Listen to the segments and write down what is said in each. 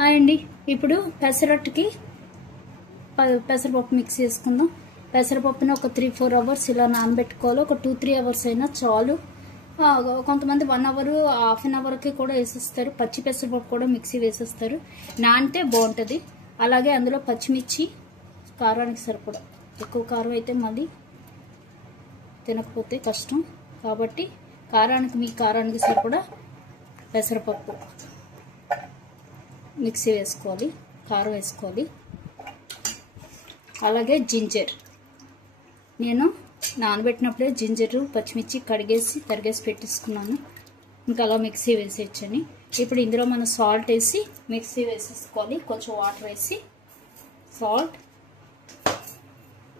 Hi అండి. ఇప్పుడు పెసరట్టుకి పెసరపప్పు మిక్స్ చేసుకుందాం. పెసరపప్పుని ఒక 3-4 అవర్స్ ఇలా నానబెట్టుకోవాలి. ఒక 2-3 అవర్స్ అయినా చాలు. కొంతమంది 1 అవర్, హాఫ్ అన్ అవర్కి కూడా వేసేస్తారు. పచ్చి పెసరపప్పు కూడా మిక్సీ వేసేస్తారు. నానితే బాగుంటుంది. అలాగే అందులో పచ్చిమిర్చి, కారానికి సరిపడా. ఎక్కువ కారం అయితే మళ్ళీ తినకపోతే కష్టం కాబట్టి మీ కారానికి సరిపడా పెసరపప్పు మిక్సీ వేసుకోవాలి. కారం వేసుకోవాలి. అలాగే జింజర్, నేను నానబెట్టినప్పుడే జింజరు పచ్చిమిర్చి తరిగేసి పెట్టేసుకున్నాను. ఇంకా అలా మిక్సీ వేసేయచ్చని. ఇప్పుడు ఇందులో మనం సాల్ట్ వేసి మిక్సీ వేసేసుకోవాలి. కొంచెం వాటర్ వేసి సాల్ట్,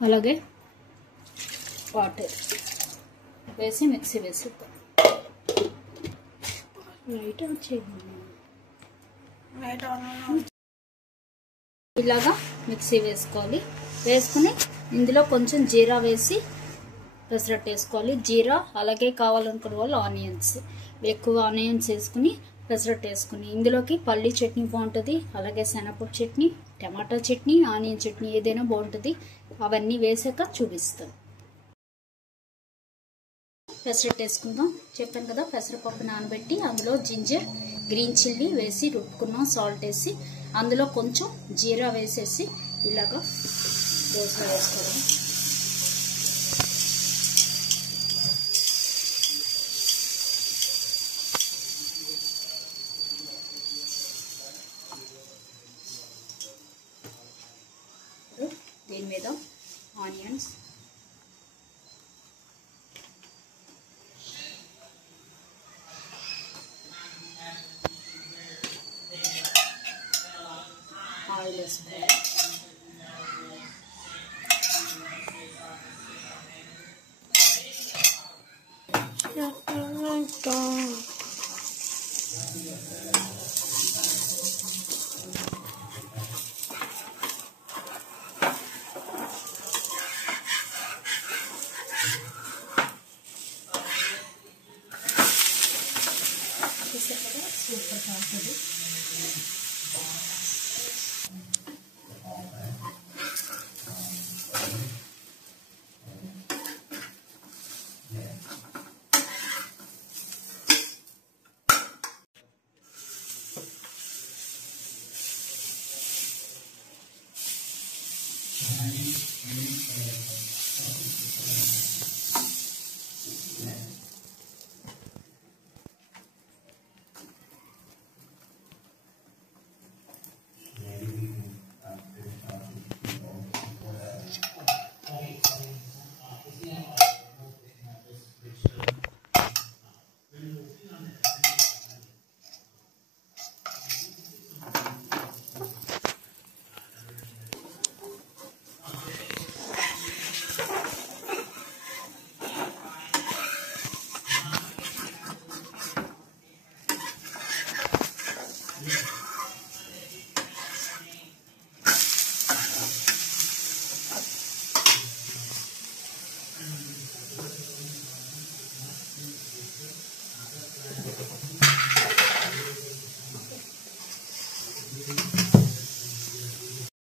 అలాగే వాటర్ వేసి మిక్సీ వేసేద్దాం. లైట్ ఆన్ చేయండి. ఇలాగా మిక్సీ వేసుకోవాలి. వేసుకుని ఇందులో కొంచెం జీరా వేసి పెసరట్టు వేసుకోవాలి. జీరా, అలాగే కావాలనుకున్న వాళ్ళు ఆనియన్స్, ఎక్కువ ఆనియన్స్ వేసుకుని పెసరట్టు వేసుకుని ఇందులోకి పల్లీ చట్నీ బాగుంటుంది. అలాగే శనగపప్పు చట్నీ, టమాటా చట్నీ, ఆనియన్ చట్నీ ఏదైనా బాగుంటుంది. అవన్నీ వేసాక చూపిస్తాం. పెసరట్టు వేసుకుందాం. చెప్పాను కదా, పెసరపప్పు నానబెట్టి అందులో జింజర్, గ్రీన్ చిల్లీ వేసి రుబ్బుకున్నాం. సాల్ట్ వేసి అందులో కొంచెం జీరా వేసేసి ఇలాగా దోసలో వేసుకోవడం. దీని మీద ఆనియన్స్, ఆయిల్ వేసుకోవాలి. సూపర్ కాస్తుంది.